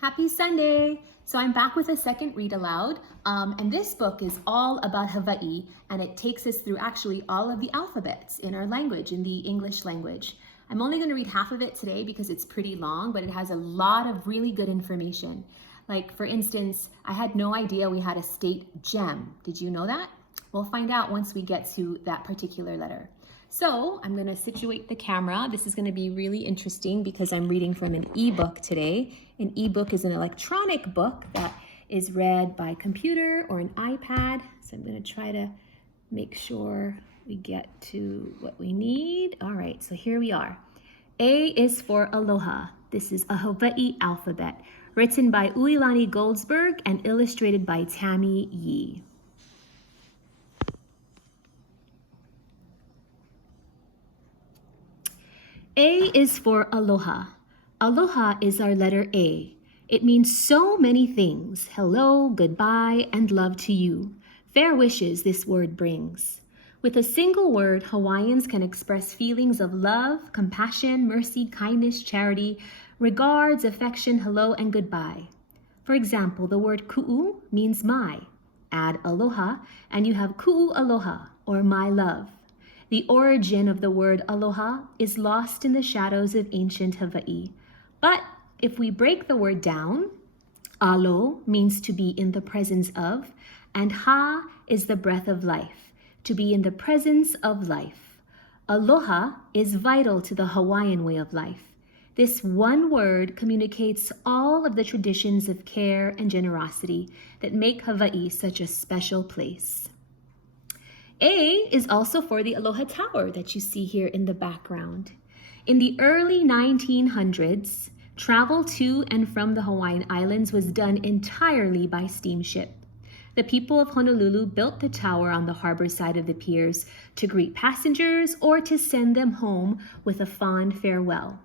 Happy Sunday! So I'm back with a second read aloud, and this book is all about Hawaii, and it takes us through actually all of the alphabets in our language, in the English language. I'm only going to read half of it today because it's pretty long, but it has a lot of really good information. Like, for instance, I had no idea we had a state gem. Did you know that? We'll find out once we get to that particular letter. So I'm going to situate the camera. This is going to be really interesting because I'm reading from an ebook today. An ebook is an electronic book that is read by computer or an iPad. So I'm going to try to make sure we get to what we need. All right, so here we are. A is for Aloha. This is a Hawaii alphabet, written by Uilani Goldsberg and illustrated by Tammy Yee. A is for Aloha. Aloha is our letter A. It means so many things. Hello, goodbye, and love to you. Fair wishes this word brings. With a single word, Hawaiians can express feelings of love, compassion, mercy, kindness, charity, regards, affection, hello, and goodbye. For example, the word ku'u means my. Add aloha, and you have ku'u aloha, or my love. The origin of the word aloha is lost in the shadows of ancient Hawaii. But if we break the word down, alo means to be in the presence of, and ha is the breath of life, to be in the presence of life. Aloha is vital to the Hawaiian way of life. This one word communicates all of the traditions of care and generosity that make Hawaii such a special place. A is also for the Aloha Tower that you see here in the background. In the early 1900s, travel to and from the Hawaiian Islands was done entirely by steamship. The people of Honolulu built the tower on the harbor side of the piers to greet passengers or to send them home with a fond farewell.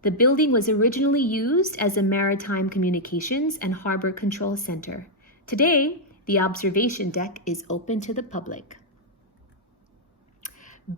The building was originally used as a maritime communications and harbor control center. Today, the observation deck is open to the public.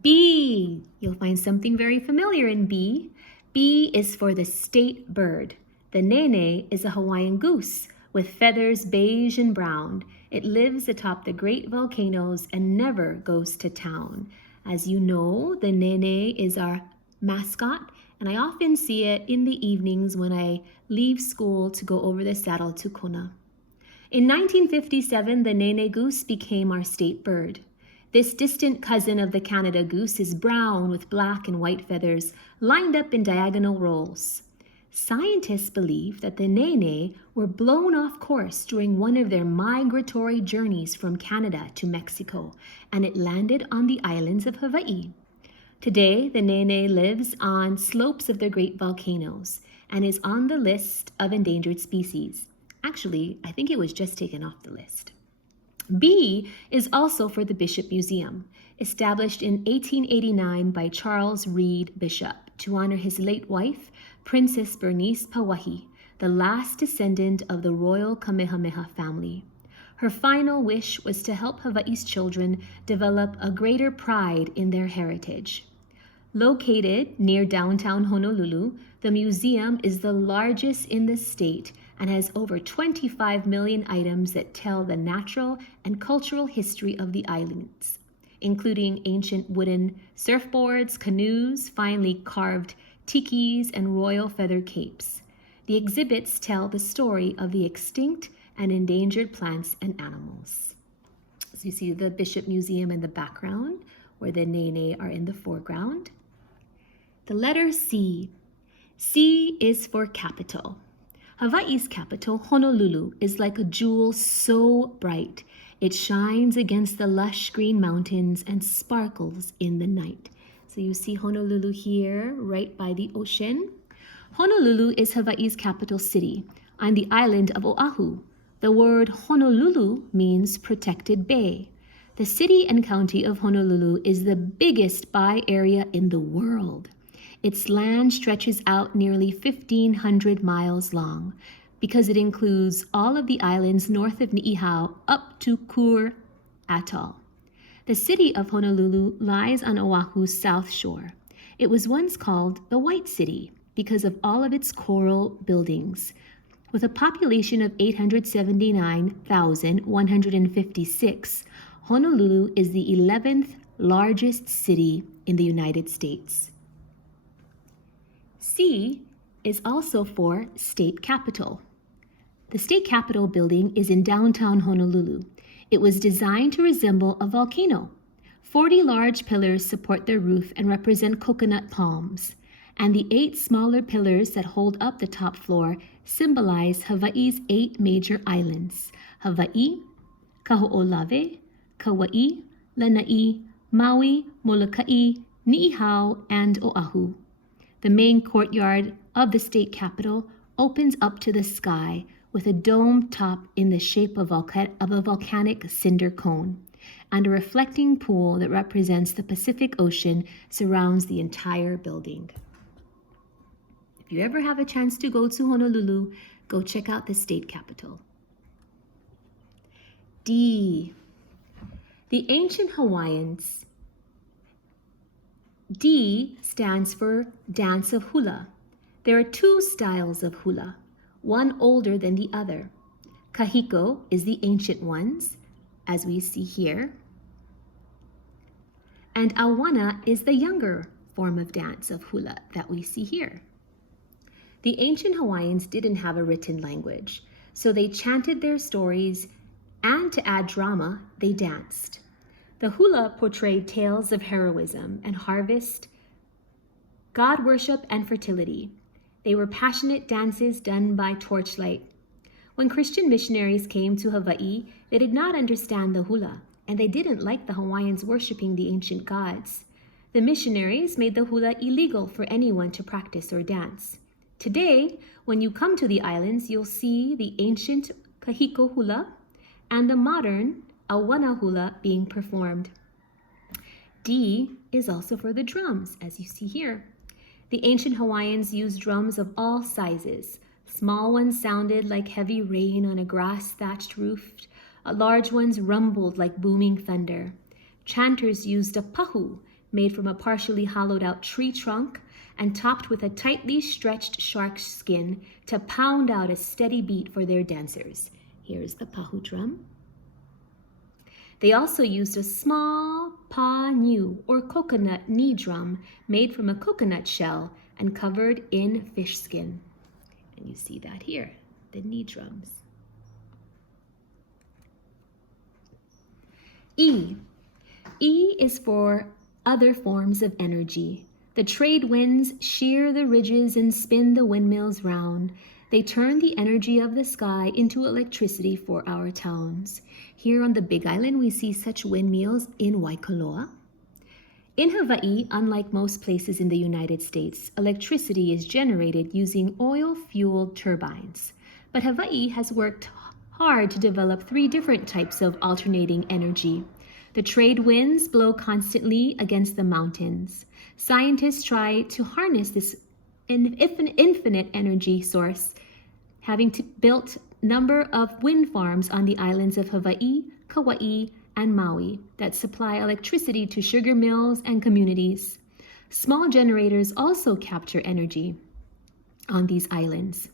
B, you'll find something very familiar in B. B is for the state bird. The nene is a Hawaiian goose with feathers beige and brown. It lives atop the great volcanoes and never goes to town. As you know, the nene is our mascot, and I often see it in the evenings when I leave school to go over the saddle to Kona. In 1957, the nene goose became our state bird. This distant cousin of the Canada goose is brown with black and white feathers lined up in diagonal rows. Scientists believe that the nene were blown off course during one of their migratory journeys from Canada to Mexico, and it landed on the islands of Hawaii. Today, the nene lives on slopes of the great volcanoes and is on the list of endangered species. Actually, I think it was just taken off the list. B is also for the Bishop Museum, established in 1889 by Charles Reed Bishop to honor his late wife, Princess Bernice Pauahi, the last descendant of the royal Kamehameha family. Her final wish was to help Hawaii's children develop a greater pride in their heritage. Located near downtown Honolulu, the museum is the largest in the state and has over 25 million items that tell the natural and cultural history of the islands, including ancient wooden surfboards, canoes, finely carved tikis, and royal feather capes. The exhibits tell the story of the extinct and endangered plants and animals. So you see the Bishop Museum in the background, where the nene are in the foreground. The letter C. C is for capital. Hawaii's capital, Honolulu, is like a jewel so bright. It shines against the lush green mountains and sparkles in the night. So you see Honolulu here, right by the ocean. Honolulu is Hawaii's capital city on the island of Oahu. The word Honolulu means protected bay. The city and county of Honolulu is the biggest bay area in the world. Its land stretches out nearly 1,500 miles long because it includes all of the islands north of Niihau up to Kur Atoll. The city of Honolulu lies on Oahu's south shore. It was once called the White City because of all of its coral buildings, With a population of 879,156, Honolulu is the 11th largest city in the United States. C is also for state capitol. The state capitol building is in downtown Honolulu. It was designed to resemble a volcano. 40 large pillars support the roof and represent coconut palms, and the 8 smaller pillars that hold up the top floor symbolize Hawaii's 8 major islands: Hawaii, Kaho'olawe, Kauai, Lanai, Maui, Molokai, Niihau, and Oahu. The main courtyard of the state capitol opens up to the sky with a dome top in the shape of a volcanic cinder cone, and a reflecting pool that represents the Pacific Ocean surrounds the entire building. If you ever have a chance to go to Honolulu, go check out the state capitol. D. The ancient Hawaiians. D stands for dance of hula. There are 2 styles of hula, one older than the other. Kahiko is the ancient ones, as we see here, and awana is the younger form of dance of hula that we see here. The ancient Hawaiians didn't have a written language, so they chanted their stories, and to add drama, they danced. The hula portrayed tales of heroism and harvest, God worship, and fertility. They were passionate dances done by torchlight. When Christian missionaries came to Hawaii, they did not understand the hula, and they didn't like the Hawaiians worshiping the ancient gods. The missionaries made the hula illegal for anyone to practice or dance. Today, when you come to the islands, you'll see the ancient kahiko hula and the modern awana hula being performed. D is also for the drums, as you see here. The ancient Hawaiians used drums of all sizes. Small ones sounded like heavy rain on a grass-thatched roof. Large ones rumbled like booming thunder. Chanters used a pahu, made from a partially hollowed-out tree trunk and topped with a tightly stretched shark skin to pound out a steady beat for their dancers. Here's the pahu drum. They also used a small pa niu, or coconut knee drum, made from a coconut shell and covered in fish skin. And you see that here, the knee drums. E. E is for other forms of energy. The trade winds shear the ridges and spin the windmills round. They turn the energy of the sky into electricity for our towns. Here on the Big Island, we see such windmills in Waikoloa. In Hawaii, unlike most places in the United States, electricity is generated using oil-fueled turbines. But Hawaii has worked hard to develop 3 different types of alternating energy. The trade winds blow constantly against the mountains. Scientists try to harness this infinite energy source, having built a number of wind farms on the islands of Hawaii, Kauai, and Maui that supply electricity to sugar mills and communities. Small generators also capture energy on these islands.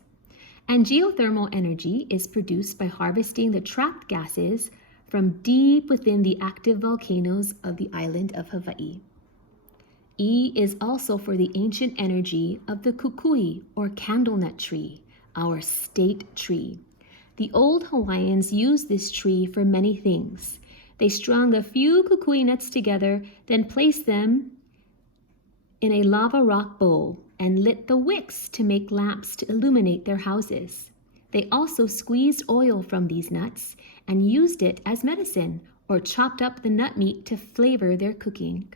And geothermal energy is produced by harvesting the trapped gases from deep within the active volcanoes of the island of Hawaii. E is also for the ancient energy of the kukui, or candlenut tree, our state tree. The old Hawaiians used this tree for many things. They strung a few kukui nuts together, then placed them in a lava rock bowl and lit the wicks to make lamps to illuminate their houses. They also squeezed oil from these nuts and used it as medicine, or chopped up the nut meat to flavor their cooking.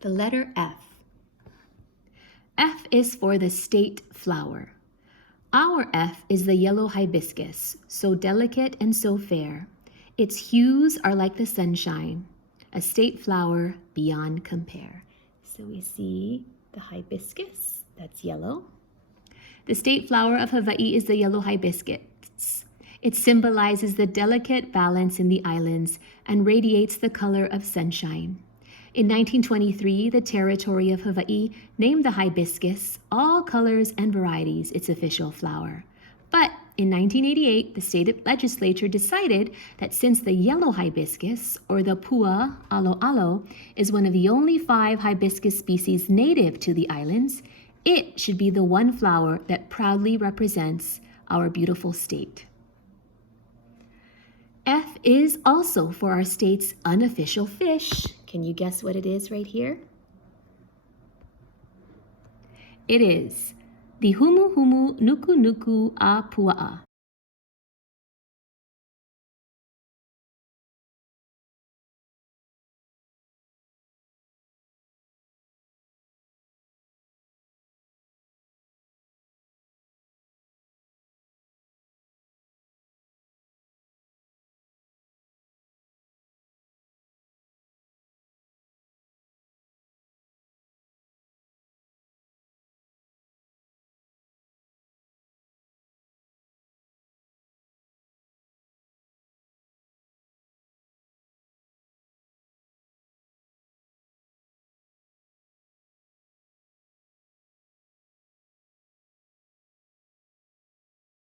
The letter F. F is for the state flower. Our F is the yellow hibiscus, so delicate and so fair. Its hues are like the sunshine, a state flower beyond compare. So we see the hibiscus, that's yellow. The state flower of Hawaii is the yellow hibiscus. It symbolizes the delicate balance in the islands and radiates the color of sunshine. In 1923, the territory of Hawaii named the hibiscus, all colors and varieties, its official flower. But in 1988, the state legislature decided that since the yellow hibiscus, or the Pua alo, is one of the only 5 hibiscus species native to the islands, it should be the one flower that proudly represents our beautiful state. F is also for our state's unofficial fish. Can you guess what it is right here? It is the humu humu nuku nuku a pua'a.